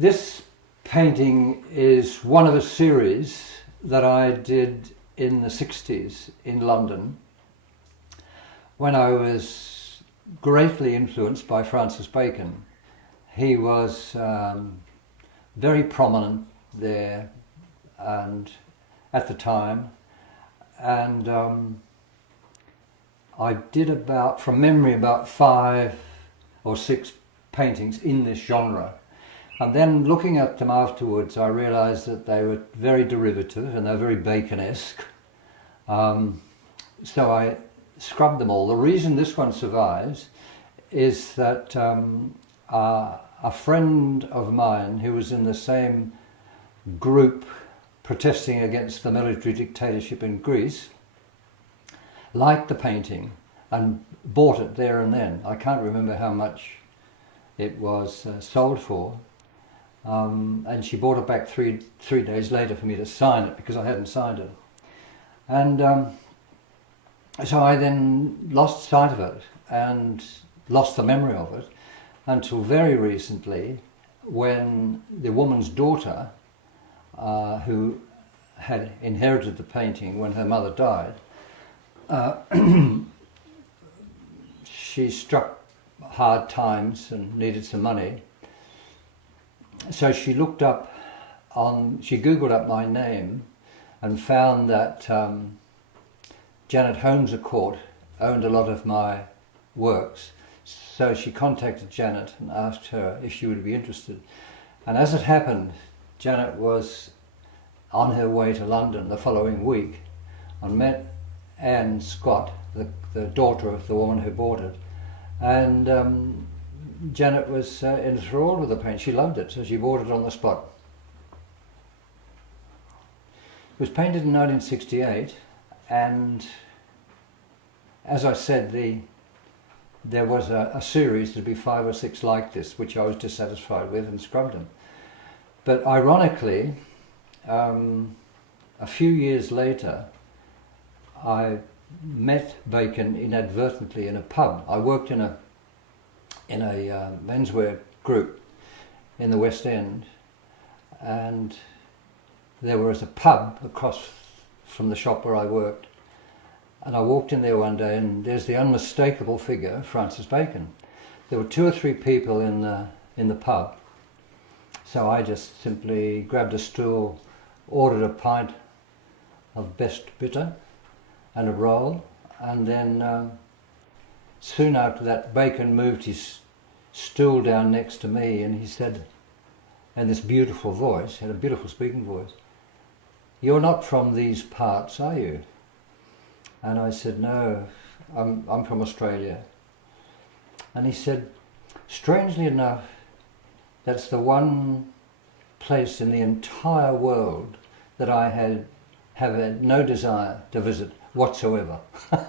This painting is one of a series that I did in the 60s in London when I was greatly influenced by Francis Bacon. He was very prominent there and at the time, and I did from memory, about 5 or 6 paintings in this genre. And then looking at them afterwards, I realised that they were very derivative and they were very Bacon-esque. So I scrubbed them all. The reason this one survives is that a friend of mine who was in the same group protesting against the military dictatorship in Greece liked the painting and bought it there and then. I can't remember how much it was sold for. And she brought it back three days later for me to sign it because I hadn't signed it. And so I then lost sight of it and lost the memory of it until very recently, when the woman's daughter, who had inherited the painting when her mother died, she struck hard times and needed some money. So she looked up she googled up my name and found that Janet Holmes owned a lot of my works. So she contacted Janet and asked her if she would be interested. And as it happened, Janet was on her way to London the following week and met Joan Scott, the daughter of the woman who bought it. And Janet was enthralled with the paint. She loved it, so she bought it on the spot. It was painted in 1968, and as I said, there was a series, there'd be 5 or 6 like this, which I was dissatisfied with and scrubbed them. But ironically, a few years later, I met Bacon inadvertently in a pub. I worked in a menswear group in the West End, and there was a pub across from the shop where I worked, and I walked in there one day and there's the unmistakable figure, Francis Bacon. There were 2 or 3 people in the pub, so I just simply grabbed a stool, ordered a pint of best bitter and a roll, and then soon after that, Bacon moved his stool down next to me, and he said, in this beautiful voice, he had a beautiful speaking voice, "You're not from these parts, are you?" And I said, "No, I'm from Australia." And he said, "Strangely enough, that's the one place in the entire world that I have had no desire to visit whatsoever." It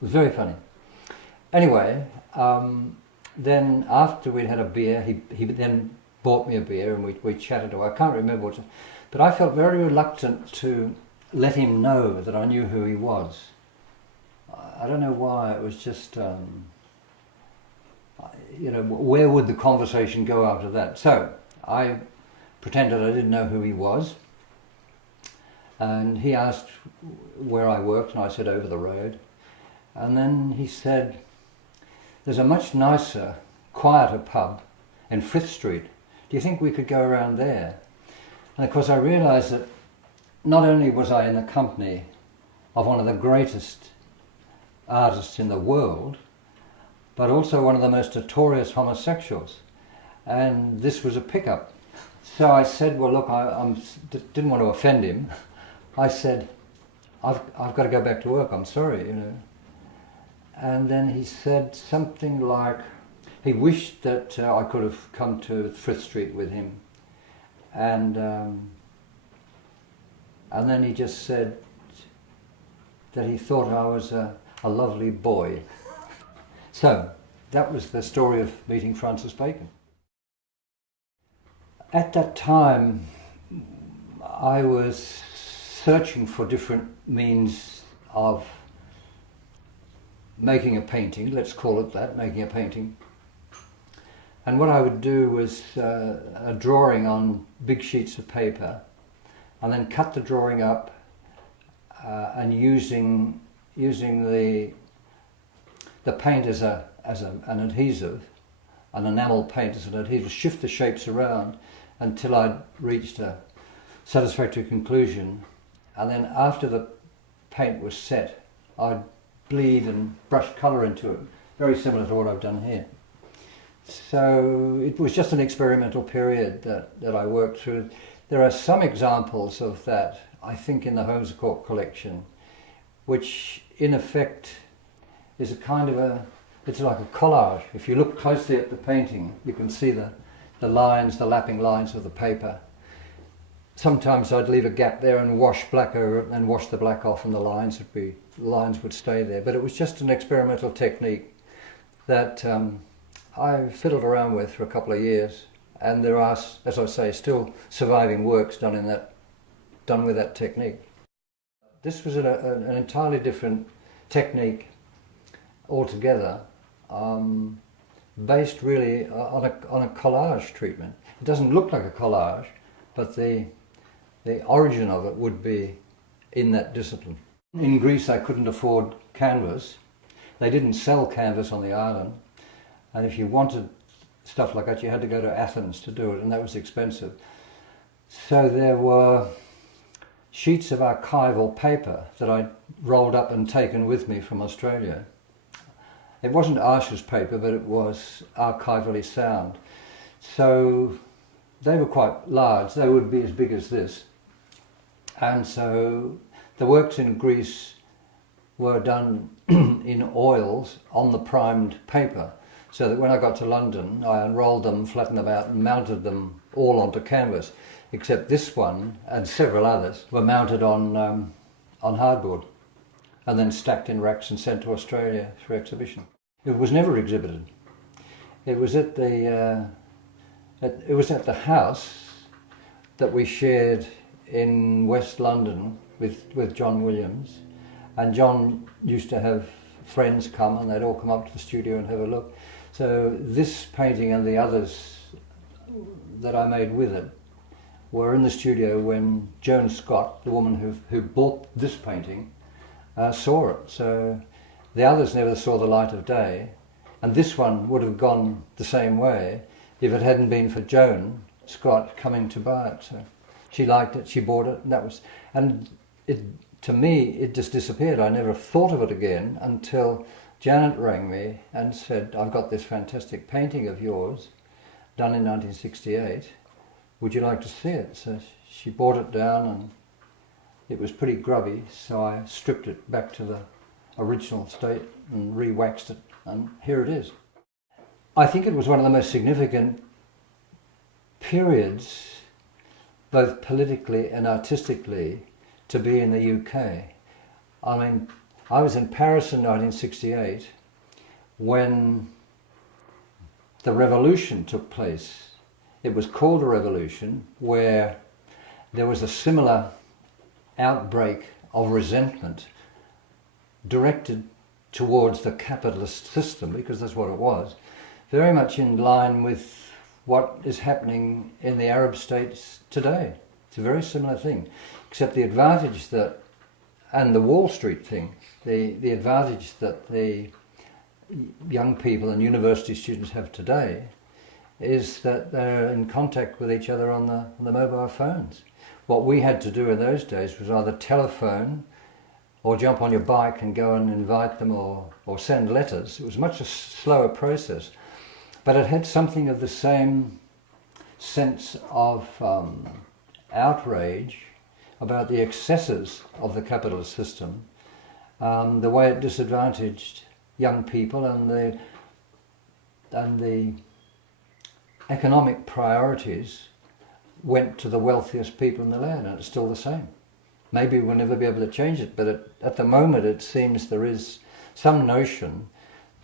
was very funny. Anyway, then after we'd had a beer, he then bought me a beer and we chatted away. I can't remember what, but I felt very reluctant to let him know that I knew who he was. I don't know why. It was just, where would the conversation go after that? So I pretended I didn't know who he was, and he asked where I worked, and I said over the road. And then he said, "There's a much nicer, quieter pub in Frith Street. Do you think we could go around there?" And of course I realised that not only was I in the company of one of the greatest artists in the world, but also one of the most notorious homosexuals. And this was a pickup. So I said, well, look, I didn't want to offend him. I said, I've got to go back to work, I'm sorry, And then he said something like, he wished that I could have come to Frith Street with him. And then he just said that he thought I was a lovely boy. So that was the story of meeting Francis Bacon. At that time, I was searching for different means of making a painting, let's call it that, making a painting. And what I would do was a drawing on big sheets of paper, and then cut the drawing up and using the paint as an adhesive, an enamel paint as an adhesive, shift the shapes around until I'd reached a satisfactory conclusion. And then after the paint was set, I'd bleed and brush colour into it, very similar to what I've done here. So it was just an experimental period that I worked through. There are some examples of that, I think, in the Holmes Court collection, which in effect is a kind of it's like a collage. If you look closely at the painting, you can see the lines, the lapping lines of the paper. Sometimes I'd leave a gap there and wash the black off, and the lines would stay there. But it was just an experimental technique that I fiddled around with for a couple of years, and there are, as I say, still surviving works done with that technique. This was an entirely different technique altogether, based really on a collage treatment. It doesn't look like a collage, but the origin of it would be in that discipline. In Greece I couldn't afford canvas. They didn't sell canvas on the island, and if you wanted stuff like that you had to go to Athens to do it, and that was expensive. So there were sheets of archival paper that I'd rolled up and taken with me from Australia. It wasn't Arsha's paper, but it was archivally sound. So they were quite large. They would be as big as this. And so the works in Greece were done in oils on the primed paper, so that when I got to London, I unrolled them, flattened them out, and mounted them all onto canvas, except this one and several others were mounted on hardboard and then stacked in racks and sent to Australia for exhibition. It was never exhibited. It was at the house that we shared in West London with John Williams, and John used to have friends come, and they'd all come up to the studio and have a look. So this painting and the others that I made with it were in the studio when Joan Scott, the woman who bought this painting, saw it. So the others never saw the light of day, and this one would have gone the same way if it hadn't been for Joan Scott coming to buy it. So she liked it, she bought it, and to me it just disappeared. I never thought of it again until Janet rang me and said, "I've got this fantastic painting of yours done in 1968. Would you like to see it?" So she brought it down, and it was pretty grubby, so I stripped it back to the original state and re-waxed it, and here it is. I think it was one of the most significant periods, both politically and artistically, to be in the UK. I mean, I was in Paris in 1968 when the revolution took place. It was called a revolution, where there was a similar outbreak of resentment directed towards the capitalist system, because that's what it was, very much in line with what is happening in the Arab states today. It's a very similar thing, except the advantage that, and the Wall Street thing, the advantage that the young people and university students have today is that they're in contact with each other on the mobile phones. What we had to do in those days was either telephone or jump on your bike and go and invite them, or send letters. It was much a slower process, but it had something of the same sense of outrage about the excesses of the capitalist system, the way it disadvantaged young people, and the economic priorities went to the wealthiest people in the land, and it's still the same. Maybe we'll never be able to change it, but at the moment it seems there is some notion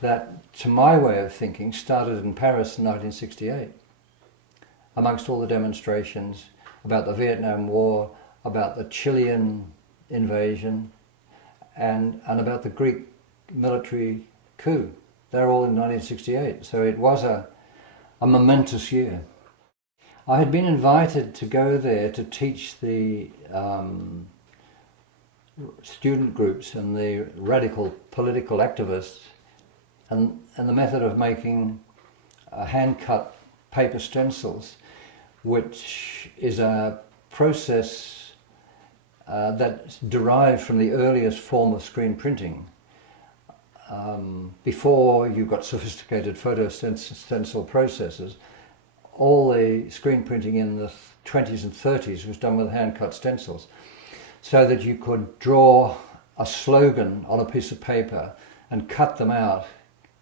that, to my way of thinking, started in Paris in 1968, amongst all the demonstrations about the Vietnam War, about the Chilean invasion, and about the Greek military coup. They're all in 1968. So it was a a momentous year. I had been invited to go there to teach the student groups and the radical political activists and the method of making hand-cut paper stencils, which is a process that's derived from the earliest form of screen printing. Before you got sophisticated photo stencil processes, all the screen printing in the 20s and 30s was done with hand-cut stencils, so that you could draw a slogan on a piece of paper and cut them out,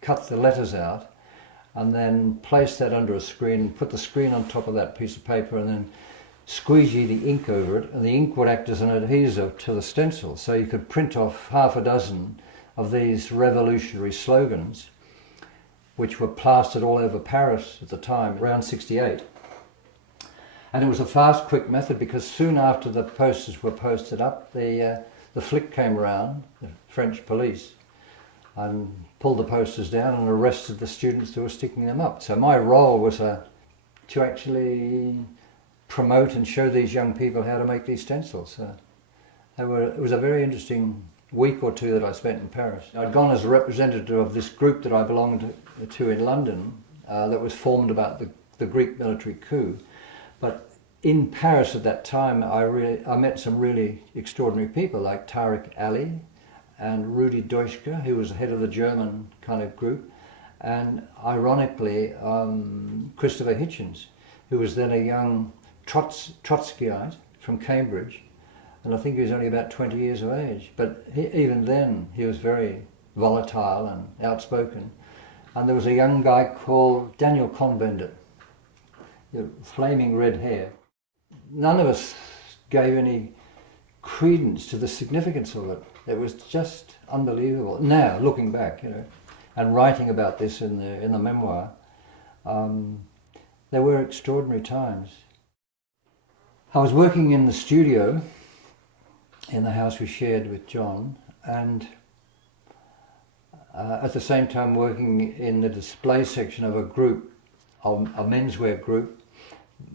cut the letters out, and then place that under a screen, put the screen on top of that piece of paper, and then squeegee the ink over it, and the ink would act as an adhesive to the stencil. So you could print off half a dozen of these revolutionary slogans, which were plastered all over Paris at the time, around 68. And it was a fast, quick method, because soon after the posters were posted up, the flick came around, the French police, and pulled the posters down and arrested the students who were sticking them up. So my role was to actually promote and show these young people how to make these stencils. It was a very interesting week or two that I spent in Paris. I'd gone as a representative of this group that I belonged to in London that was formed about the Greek military coup. But in Paris at that time, I met some really extraordinary people like Tariq Ali and Rudi Deuschke, who was the head of the German kind of group, and ironically Christopher Hitchens, who was then a young Trotskyite from Cambridge, and I think he was only about 20 years of age. But even then, he was very volatile and outspoken. And there was a young guy called Daniel Cohn-Bendit, flaming red hair. None of us gave any credence to the significance of it. It was just unbelievable. Now, looking back, and writing about this in the memoir, there were extraordinary times. I was working in the studio in the house we shared with John, and at the same time working in the display section of a group, a menswear group,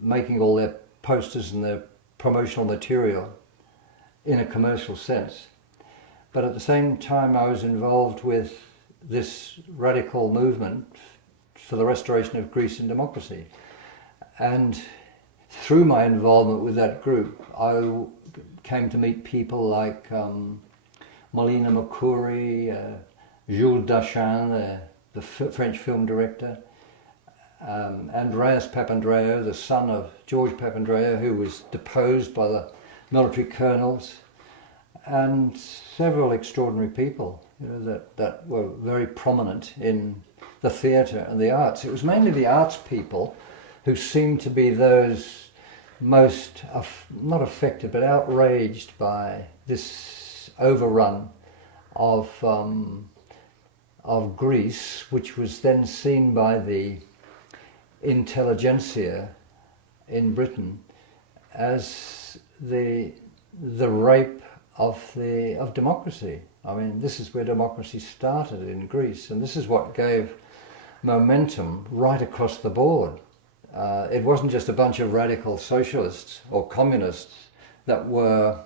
making all their posters and their promotional material in a commercial sense. But at the same time I was involved with this radical movement for the restoration of Greece and democracy. And through my involvement with that group, I came to meet people like Molina Mercouri, Jules Dachin, the French film director, Andreas Papandreou, the son of George Papandreou, who was deposed by the military colonels, and several extraordinary people that were very prominent in the theatre and the arts. It was mainly the arts people who seemed to be those most, not affected, but outraged by this overrun of Greece, which was then seen by the intelligentsia in Britain as the rape of democracy. I mean, this is where democracy started in Greece, and this is what gave momentum right across the board. It wasn't just a bunch of radical socialists or communists that were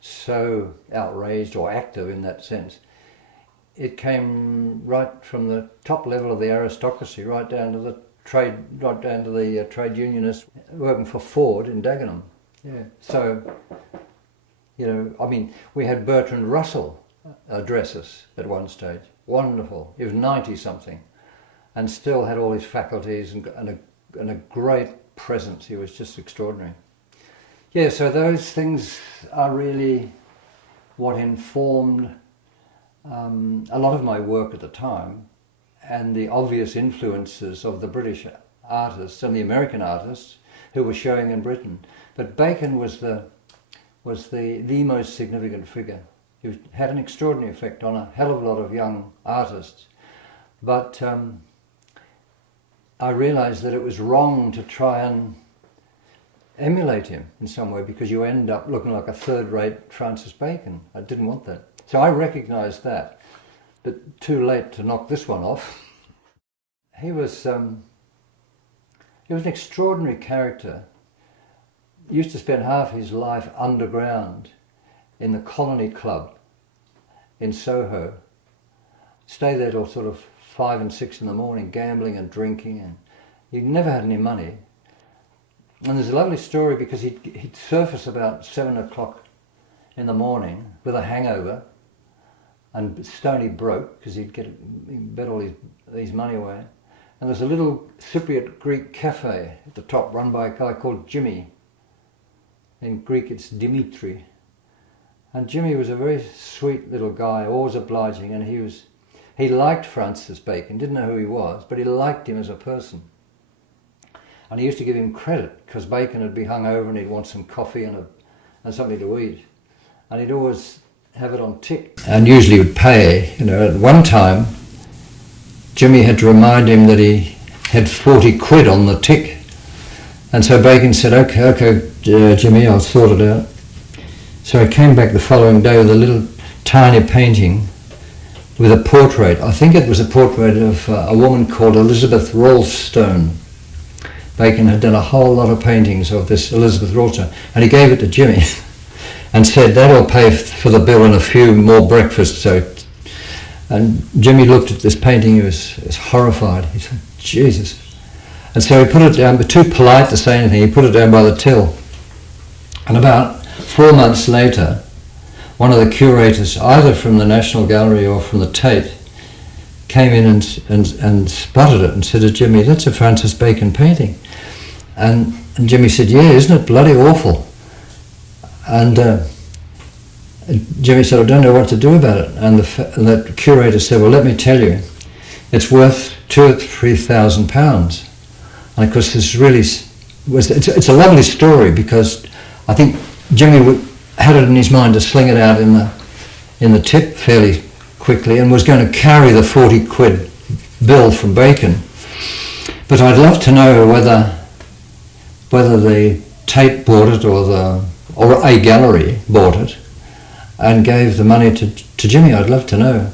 so outraged or active in that sense. It came right from the top level of the aristocracy, right down to the trade unionists working for Ford in Dagenham. Yeah. So, I mean, we had Bertrand Russell address us at one stage. Wonderful. He was 90-something and still had all his faculties and a great presence. He was just extraordinary. Yeah, so those things are really what informed a lot of my work at the time, and the obvious influences of the British artists and the American artists who were showing in Britain. But Bacon was the most significant figure. He had an extraordinary effect on a hell of a lot of young artists. But I realised that it was wrong to try and emulate him in some way, because you end up looking like a third-rate Francis Bacon. I didn't want that. So I recognised that, but too late to knock this one off. he was an extraordinary character. He used to spend half his life underground in the Colony Club in Soho. Stay there till sort of 5 and 6 in the morning, gambling and drinking, and he never had any money. And there's a lovely story because he'd surface about 7 o'clock in the morning with a hangover and stony broke because he'd bet all his money away. And there's a little Cypriot Greek cafe at the top run by a guy called Jimmy. In Greek it's Dimitri. And Jimmy was a very sweet little guy, always obliging, and he liked Francis Bacon, didn't know who he was, but he liked him as a person. And he used to give him credit because Bacon would be hungover and he'd want some coffee and something to eat. And he'd always have it on tick. And usually would pay. At one time, Jimmy had to remind him that he had 40 quid on the tick. And so Bacon said, okay, Jimmy, I'll sort it out. So he came back the following day with a little tiny painting with a portrait. I think it was a portrait of a woman called Elizabeth Ralston. Bacon had done a whole lot of paintings of this Elizabeth Ralston, and he gave it to Jimmy and said, that'll pay for the bill and a few more breakfasts. And Jimmy looked at this painting, he was horrified. He said, Jesus. And so he put it down, but too polite to say anything, he put it down by the till. And about 4 months later, one of the curators, either from the National Gallery or from the Tate, came in and spotted it and said to Jimmy, that's a Francis Bacon painting. And Jimmy said, yeah, isn't it bloody awful? And Jimmy said, I don't know what to do about it. And the curator said, well, let me tell you, it's worth £2,000 or £3,000. And of course, this really it's a lovely story because I think Jimmy had it in his mind to sling it out in the tip fairly quickly and was going to carry the 40 quid bill from Bacon. But I'd love to know whether the Tate bought it or a gallery bought it and gave the money to Jimmy. I'd love to know.